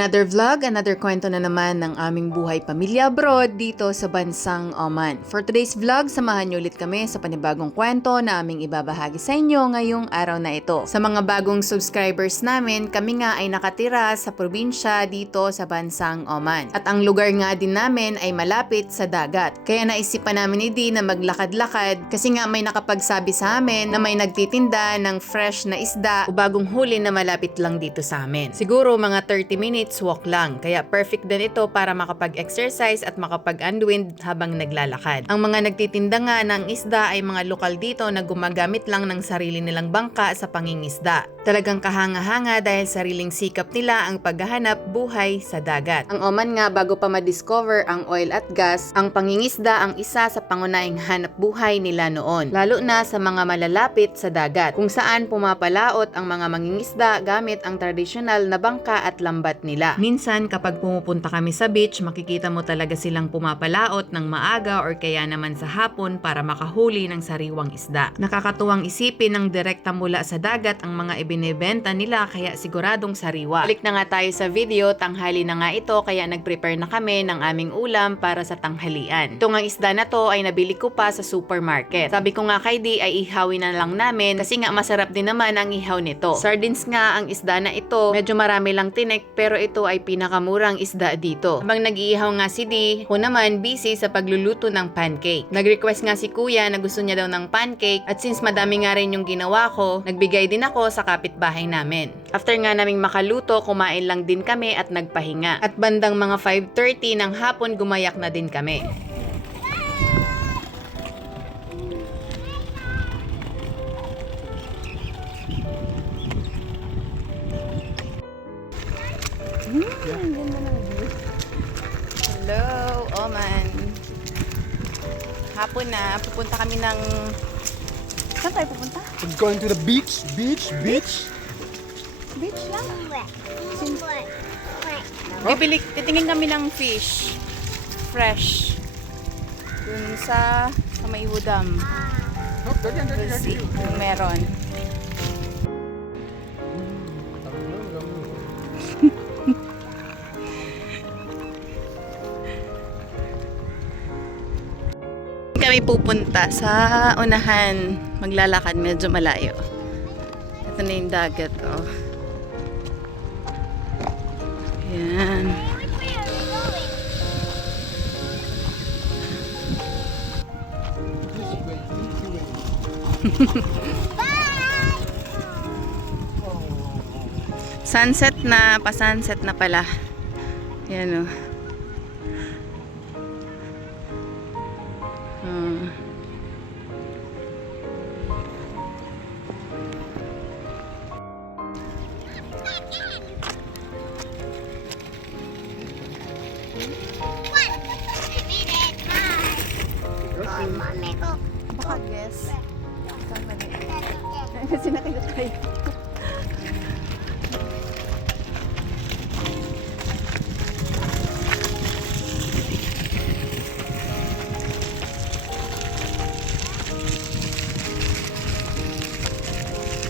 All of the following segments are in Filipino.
Another vlog, another kwento na naman ng aming buhay pamilya abroad dito sa bansang Oman. For today's vlog, samahan niyo ulit kami sa panibagong kwento na aming ibabahagi sa inyo ngayong araw na ito. Sa mga bagong subscribers namin, kami nga ay nakatira sa probinsya dito sa bansang Oman. At ang lugar nga din namin ay malapit sa dagat. Kaya naisipan namin ni Dee na maglakad-lakad kasi nga may nakapagsabi sa amin na may nagtitinda ng fresh na isda o bagong huli na malapit lang dito sa amin. Siguro mga 30 minutes walk lang, kaya perfect din ito para makapag-exercise at makapag-unwind habang naglalakad. Ang mga nagtitinda nga ng isda ay mga lokal dito na gumagamit lang ng sarili nilang bangka sa pangingisda. Talagang kahanga-hanga dahil sariling sikap nila ang paghahanap buhay sa dagat. Ang Oman nga bago pa ma-discover ang oil at gas, ang pangingisda ang isa sa pangunahing hanap buhay nila noon. Lalo na sa mga malalapit sa dagat, kung saan pumapalaot ang mga mangingisda gamit ang tradisyonal na bangka at lambat nila. Minsan kapag pumupunta kami sa beach, makikita mo talaga silang pumapalaot ng maaga or kaya naman sa hapon para makahuli ng sariwang isda. Nakakatuwang isipin ng direkta mula sa dagat ang mga ibinebenta nila kaya siguradong sariwa. Balik na nga tayo sa video, tanghali na nga ito kaya nag-prepare na kami ng aming ulam para sa tanghalian. Ito nga isda na to ay nabili ko pa sa supermarket. Sabi ko nga kay Dee ay ihawin na lang namin kasi nga masarap din naman ang ihaw nito. Sardines nga ang isda na ito, medyo marami lang tinik pero ito ay pinakamurang isda dito. Habang nag-iihaw nga si Dee, ako naman busy sa pagluluto ng pancake. Nag-request nga si kuya na gusto niya daw ng pancake at since madami nga rin yung ginawa ko, nagbigay din ako sa kapitbahay namin. After nga naming makaluto, kumain lang din kami at nagpahinga. At bandang mga 5:30 ng hapon gumayak na din kami. Ganda ng view. Hello, Oman. Hapon na, pupunta kami ng... Saan tayo pupunta? We're going to the beach. Beach lang? Titingin kami ng fish. Fresh. Dun sa may Udam. We'll see kung meron. Kami pupunta sa unahan, maglalakad medyo malayo. Ito na yung dagat, oh. Yan. Sunset na, pa-sunset na pala. Yan, oh. Baka guess. Kasi nakita tayo.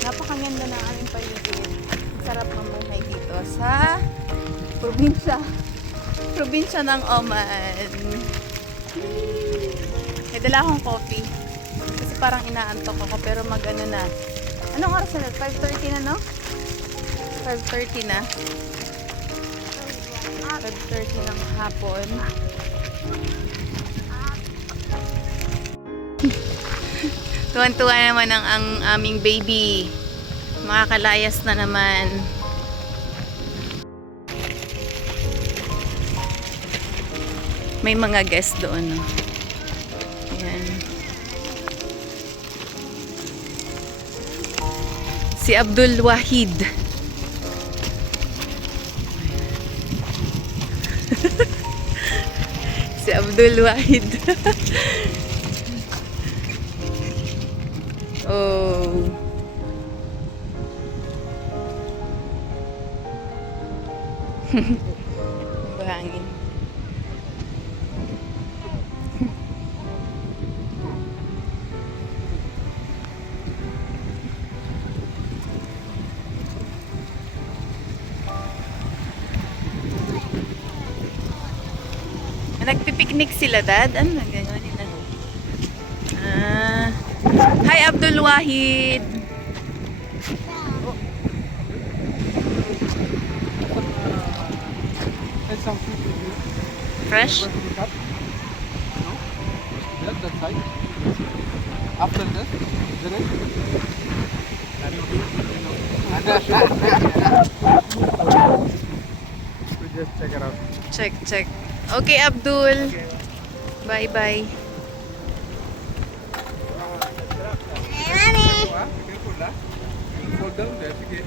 Napakaganda ng aming paligid. Sarap mamuhay dito sa probinsya ng Oman. May dala akong coffee. Kasi parang inaantok ako pero mag-ano na. Anong oras na? 5:30 na, no? 5:30 na. 5:30 ng hapon. Tuwan-tuwa naman ang aming baby. Makakalayas na naman. May mga guest doon, no? Ayan. Si Abdul Wahid. Si Abdul Wahid. Oh. Buhangin. nagpipiknik sila, Dad. Ano na gano'n nila? Hi, Abdul Wahid. And some fish with you. Fresh? Where to the cup? No? Yeah, that side. After that, the rest. We just check it out. Check. Okay, Abdul. Bye-bye. Careful, huh? You fall down there. Okay.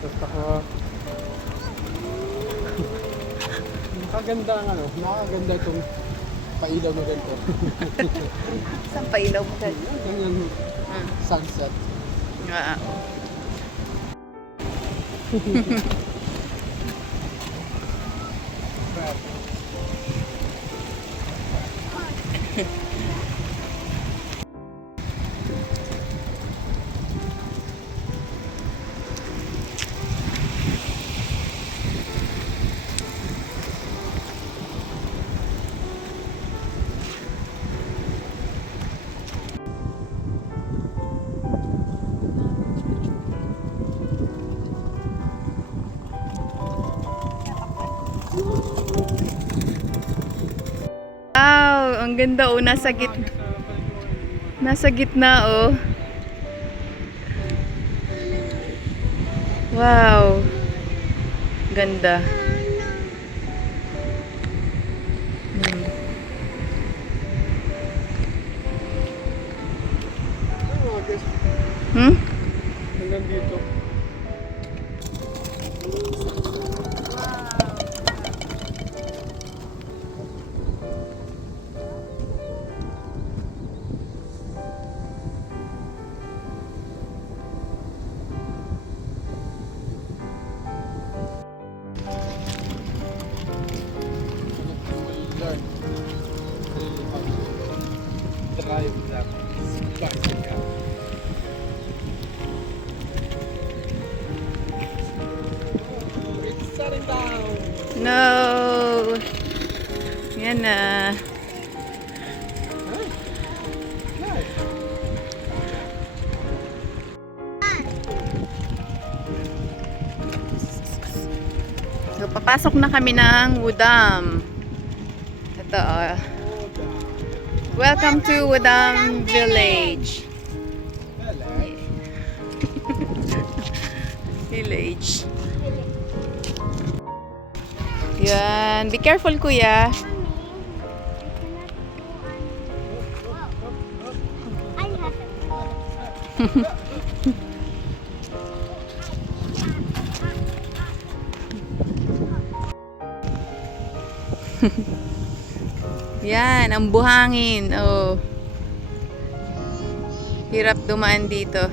Basta ko. Nakaganda itong pailaw na ganito. Saan pa ilaw mo, Dad? Ganyan sunset. Ah. Wow, ang ganda oh, nasa gitna oh. Wow. Ganda. Hmm? Hanggang dito. Drive that bicycle. It's setting down. No. Yan na. So, papasok na kami ng Wudam. Ito, welcome to Wudam Village. Village. Yan. Be careful, kuya. Yan, ang buhangin. Oh. Hirap dumaan dito.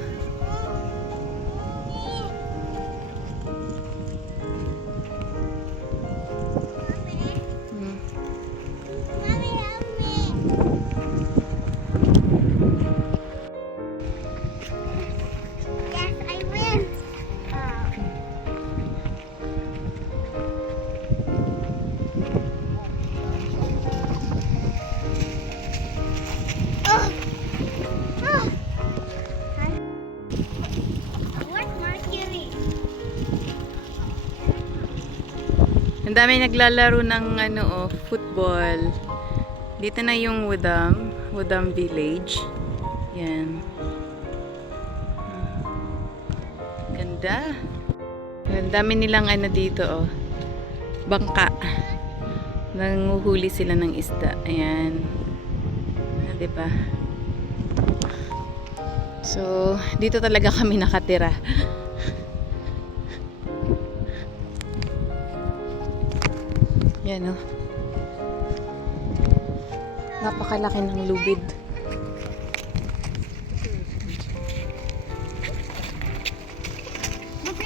Yes, I win. What Mercury? Ang dami naglalaro ng football. Dito na yung Wudam Village. Yan. Ganda. Ang dami nilang dito bangka. Nanguhuli sila ng isda. Ayan. Diba? So, dito talaga kami nakatira. Yan o. Napakalaki ng lubid.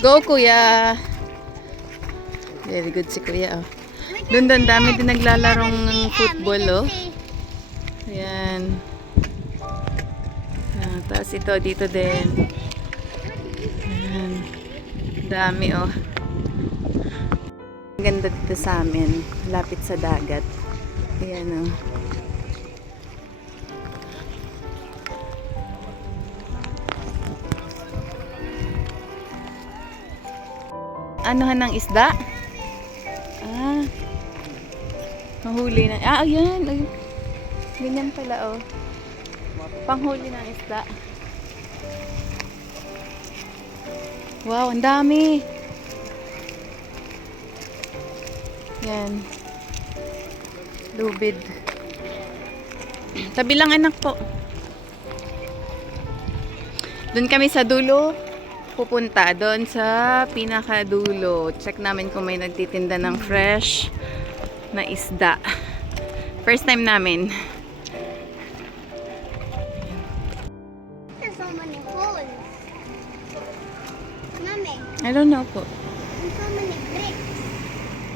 Go, kuya! Very good si kuya, oh. Doon dami din naglalarong football, oh. Ayan. Tapos ito, dito din. Ayan. Dami oh. Ang ganda dito sa amin. Lapit sa dagat. Ayan oh. Anuhan ng isda? Ah. Mahuli na. Ah, ayan. Ay. Ganyan pala oh. Panghuli ng isda. Wow, ang dami. Yan. Lubid. Tabi lang anak po. Doon kami sa dulo pupunta. Doon sa pinakadulo. Check namin kung may nagtitinda ng fresh na isda. First time namin. There's so many holes. Mommy, I don't know po. and so many bricks.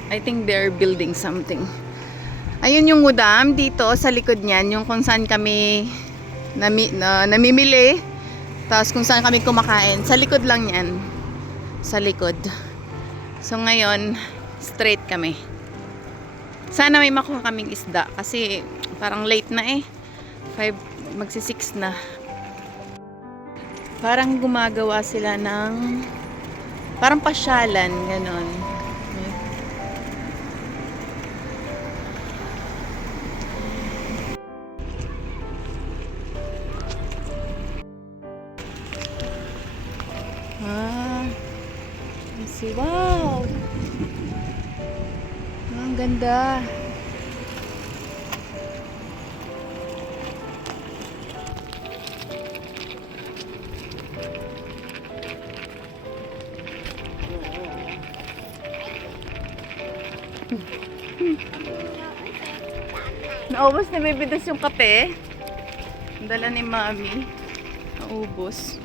I think they're building something. Ayun yung udam dito sa likod niyan, yung kung saan kami namimili. Tapos kung saan kami kumakain. Sa likod lang yan. Sa likod. So ngayon, straight kami. Sana may makuha kaming isda. Kasi parang late na eh. 5, magsi-6 na. Parang gumagawa sila ng parang pasyalan. Ganon. Ah, let's see. Wow! Ang ganda. Naubos na may bidas yung kape. Ang dala ni Mami. Naubos.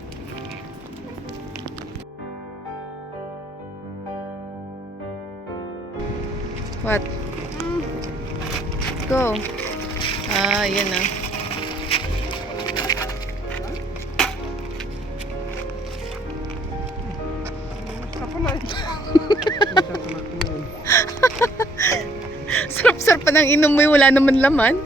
What? Go. Ah, yan na. Sarap-sarap pa ng inom mo, wala naman laman.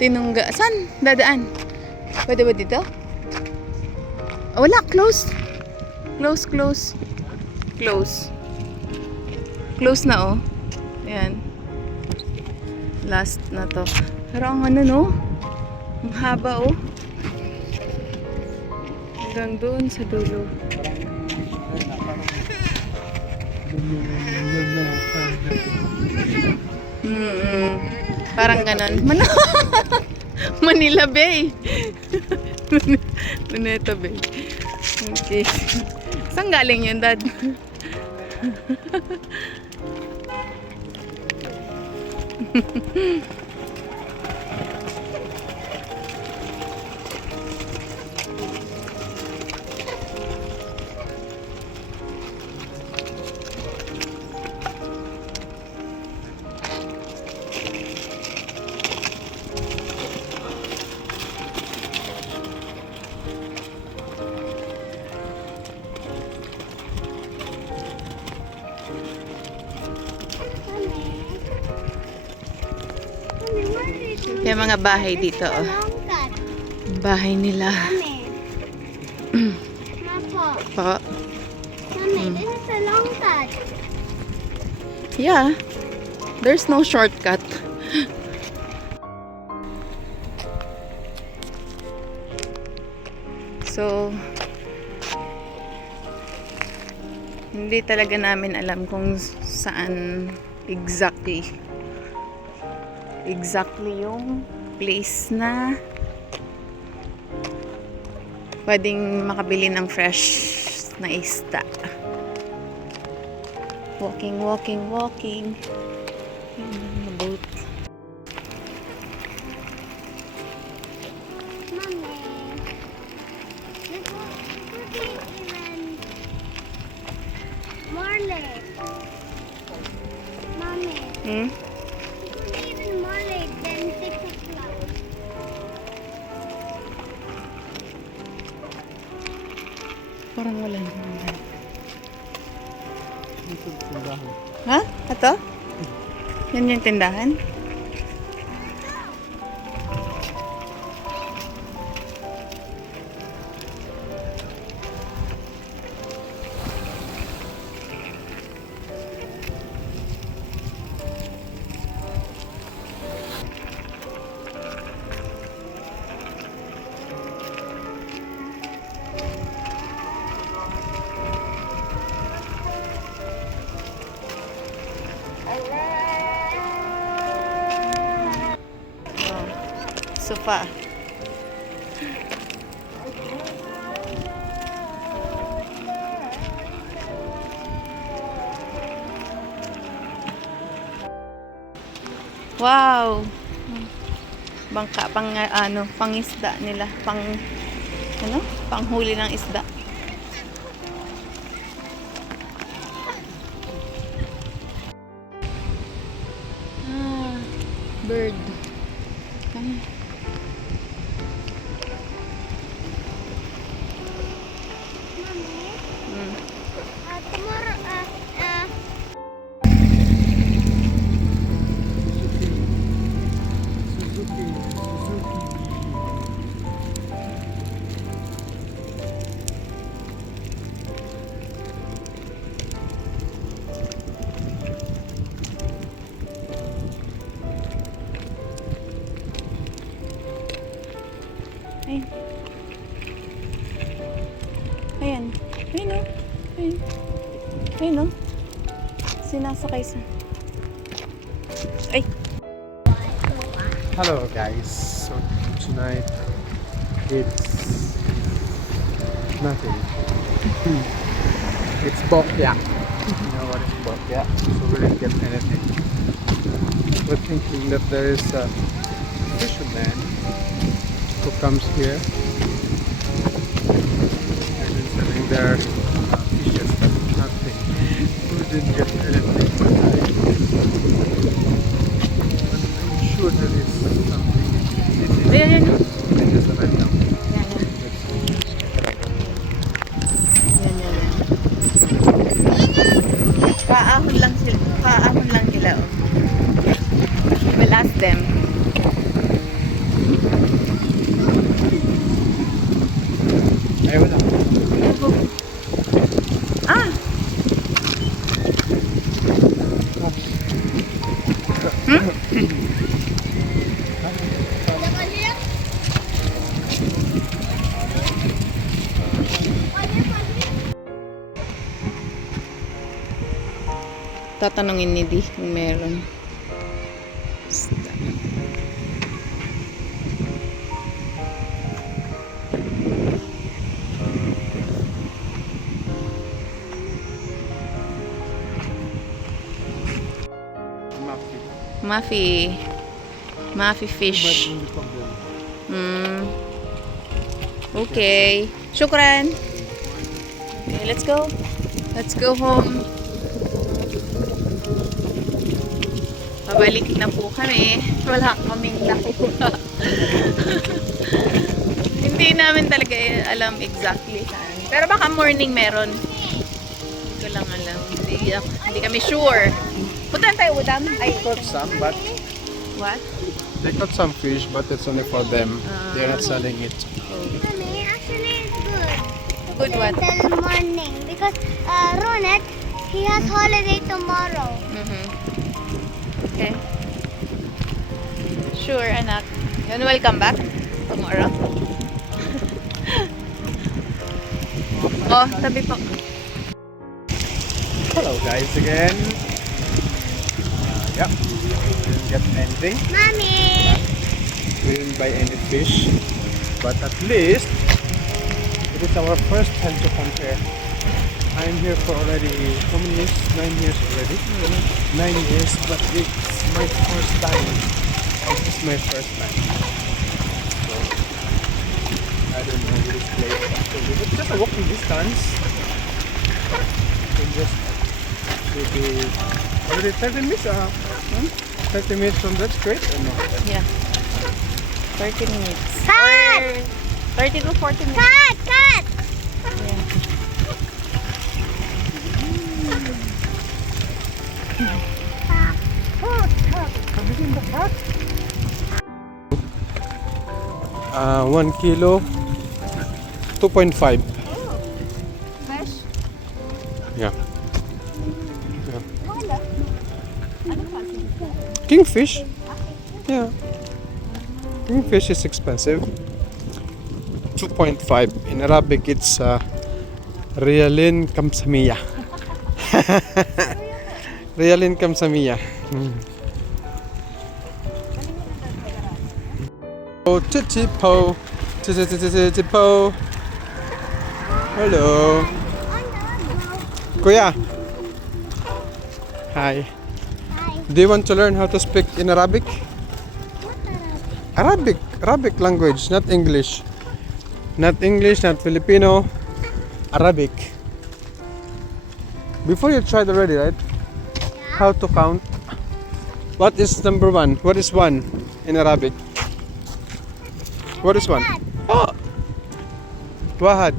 Tinungga. Saan? Dadaan? Pwede ba dito? Oh, wala, close. Close, close. Close. Close na oh. Ayan. Last na to. Pero ang ano no? Ang haba oh. Hanggang doon sa dulo. Parang ganon. Manila Bay. Manila Bay. Okay. Saan galing yun, Dad? Yung mga bahay dito, oh. Long cut. Bahay nila. Mommy. Papa. Po. Mommy, this is a long cut. Yeah. There's no shortcut. So, hindi talaga namin alam kung saan exactly yung place na pwedeng makabili ng fresh na isda. Walking. Yung boat. Mommy. This would be even more late. Mommy. Hmm? Even more late than 6 o'clock. Parang wala naman. Dito, tindahan. Ha? Ito? Yan yung tindahan? Sofa. Wow. Bangka pang pangisda nila, panghuli ng isda. Bird. Come. Tomorrow, Suzuki. Ayan. Ayan. Ayan o. Ayan. Ayan o. Sinasakay sa... Ay! Hello guys, so tonight it's nothing. It's bokya. You know what is bokya? So we didn't get anything. We're thinking that there is a fisherman who comes here and is selling their fishes, but nothing. We didn't get anything, but I'm sure there is something. Ayan, ayan. It is right now. Yan, yan, yan. Paahon lang nila, oh. We'll ask them. Ay, wala. Ah! Tatanungin ni Di kung meron. Isda. Mafi fish. Okay. Shukran. Okay, let's go. Let's go home. Pabalik na po kami. Wala kaming nakuha. Hindi namin talaga alam exactly saan. Pero baka morning meron. Hindi ko lang alam. Hindi kami sure. Puntahan tayo, Udam. Ay, Caught some, but what? they caught some fish, but it's only for them. They're not selling it. Mommy, actually it's good. Good what? Until morning because Ronet, he has holiday tomorrow. Okay. Sure, anak. Yun, welcome back tomorrow. Oh, tabi po. Hello guys again. Yeah, didn't get anything. Mommy! We didn't buy any fish, but at least it is our first time to come here. I'm here for already how many years? 9 years already. 9 years, but it's my first time. It's my first time. So I don't know this place actually. It's just a walking distance. You can just maybe already 30 minutes. 30 minutes from that straight or no? Yeah. 30 minutes. Cut! Or 30 to 40 minutes. Cut! Cut! Yeah. 1 kilo, 2.5. Fresh? Yeah. Wala. Ano pa? Kingfish? Yeah. Kingfish is expensive. 2.5. In Arabic, it's Riyalin Kamsamiya. Riyalin Kamsamiya. Oh, Titipo. Titipo. Hello. Kuya. Hi. Hi. Do you want to learn how to speak in Arabic? Arabic language, not English. Not English, not Filipino. Arabic. Before you tried already, right? How to count? What is number 1? What is 1 in Arabic? What is 1? Oh! Wahad.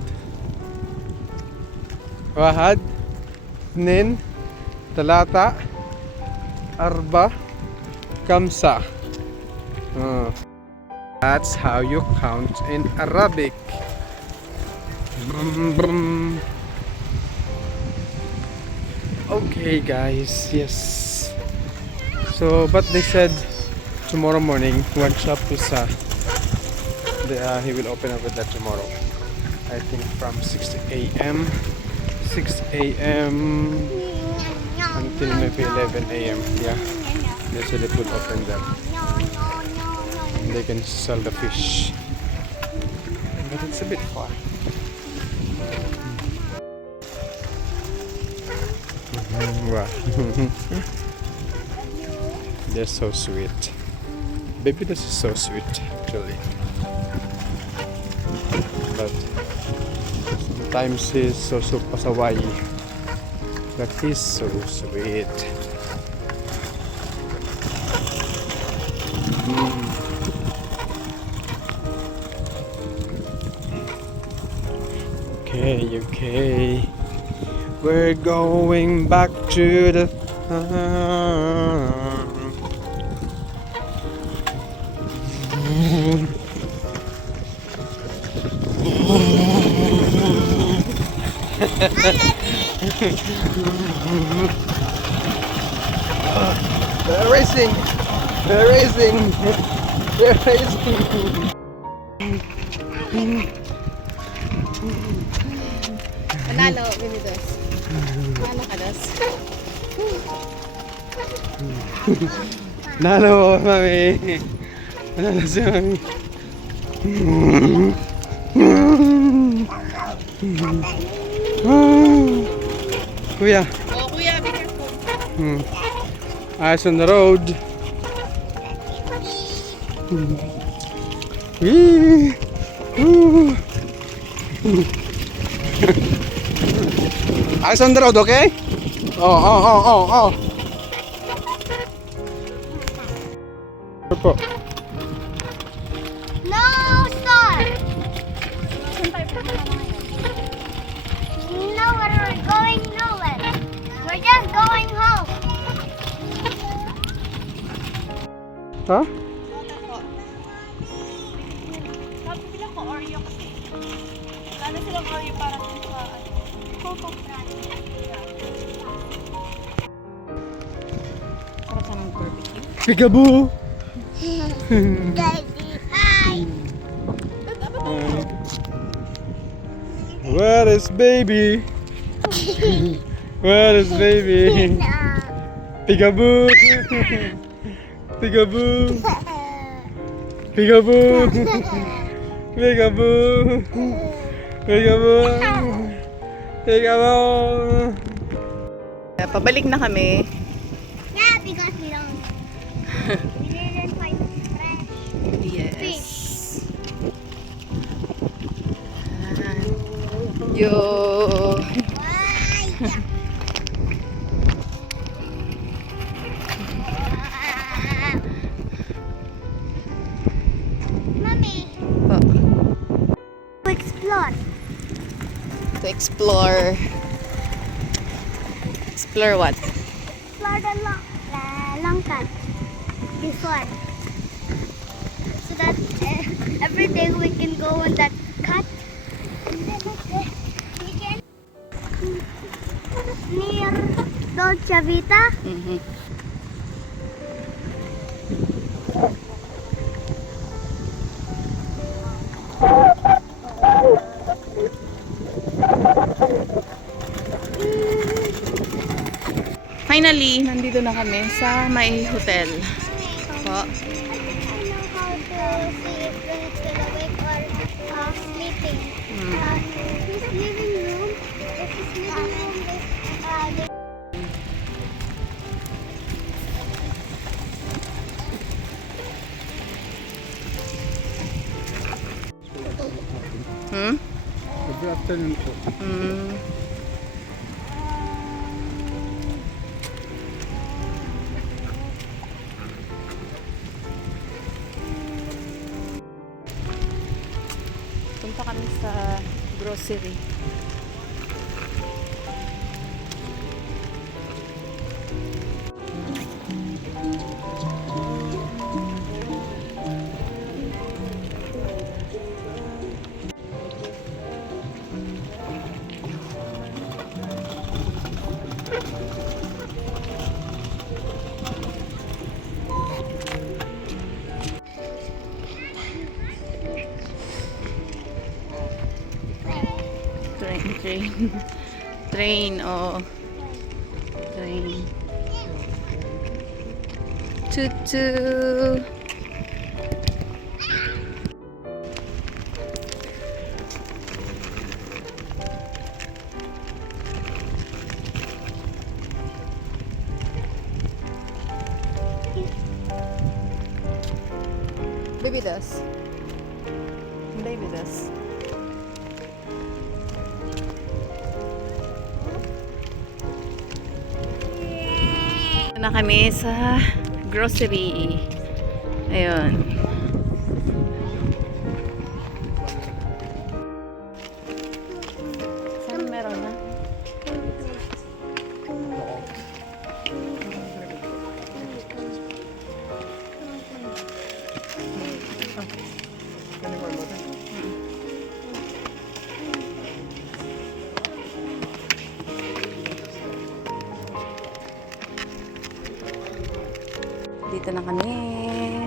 Wahad. Nin. Talata. Arba. Kamsa. Oh. That's how you count in Arabic. Brum, brum. Okay, guys. Yes. So, but they said tomorrow morning one shop is he will open up with that tomorrow. I think from 6 a.m. 6 a.m. until maybe 11 a.m. Yeah. They said it will open them. They can sell the fish, but it's a bit far. Wow. They're so sweet. Baby, this is so sweet actually. But sometimes he's so pasaway. But he's so sweet. Okay. We're going back to the They're racing. They're racing. They're racing. Manalo, Binidos. Manalo ka, Dos. Nalo, mami. Nalo si mami. Kuya. Oh, kuya, be careful. Eyes on the road. Wee. Woo. Eyes on the road, okay? Oh. Opo. No, stop. No, we're going nowhere. We're just going home. Ha? Bilang ko Oreo kasi. Wala na silang Oreo para sa Coco Crunch. Sarap sa ng barbecue. Peekaboo. Daddy, hi. Where is baby? Where is baby? Peekaboo. Peekaboo. Peekaboo. Peekaboo. Peekaboo. Peekaboo. Pabalik na kami. Yeah, because we didn't find fresh Yes. fish. Yo. Why? Mommy, to explore. To explore. Explore what? Explore the long cut. This one. So the that every day we can go on that cut. And then we can near Dolce Vita. Mhm. Finally, nandito na kami sa may hotel. Po. I think I know how to see if when it's still awake or sleeping. His living room. If his living room is Hmm? Good afternoon po. Hmm. Punta kami sa grocery. Train. Train, oh. Train. Choo-choo. Baby does. Baby does. Na kami sa grocery. Ayun. Saan meron na? Dito na kami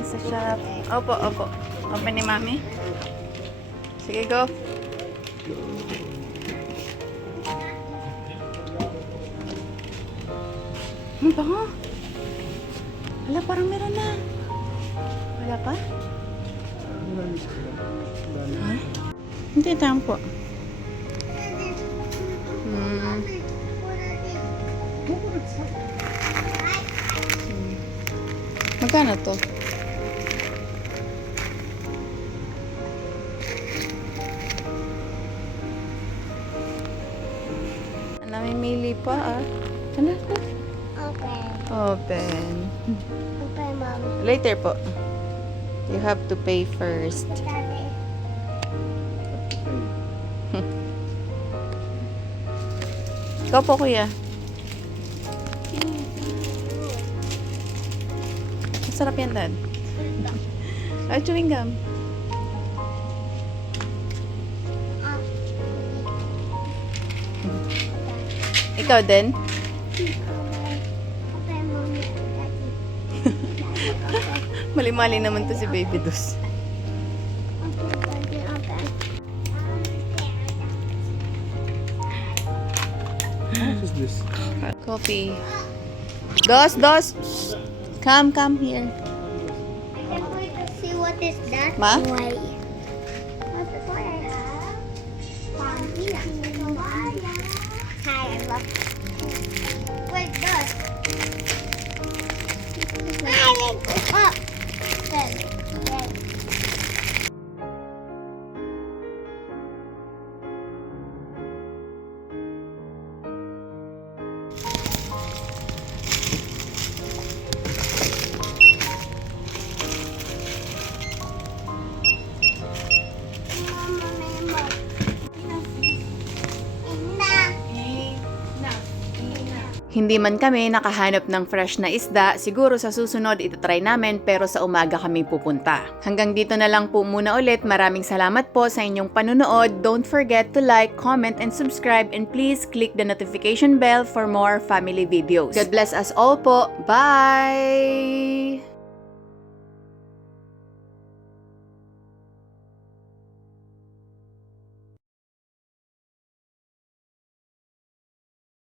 sa shop. Opo, opo. Open ni Mami. Sige, go. Ano ba nga? Wala, parang meron na. Wala pa? Ha? Hindi, tampo. Magkano to? Namimili pa ah. Ano? open. Open. Open, Mom. Later po. You have to pay first. Daddy. Ikaw po, kuya. Masarap yan, Dad. Ay, chewing gum. Ikaw din? Open, Mommy. Daddy. Mali-mali naman to si Baby Dus. Open, Daddy. Open. What is this? Coffee. Dos, Dos! Come here. I'm going to see what is that. Ma? Why? What I have? Hi, I love. Wait, dust. Hi, up. Then, Hindi man kami nakahanap ng fresh na isda, siguro sa susunod itatry namin pero sa umaga kami pupunta. Hanggang dito na lang po muna ulit. Maraming salamat po sa inyong panunood. Don't forget to like, comment, and subscribe, and please click the notification bell for more family videos. God bless us all po. Bye!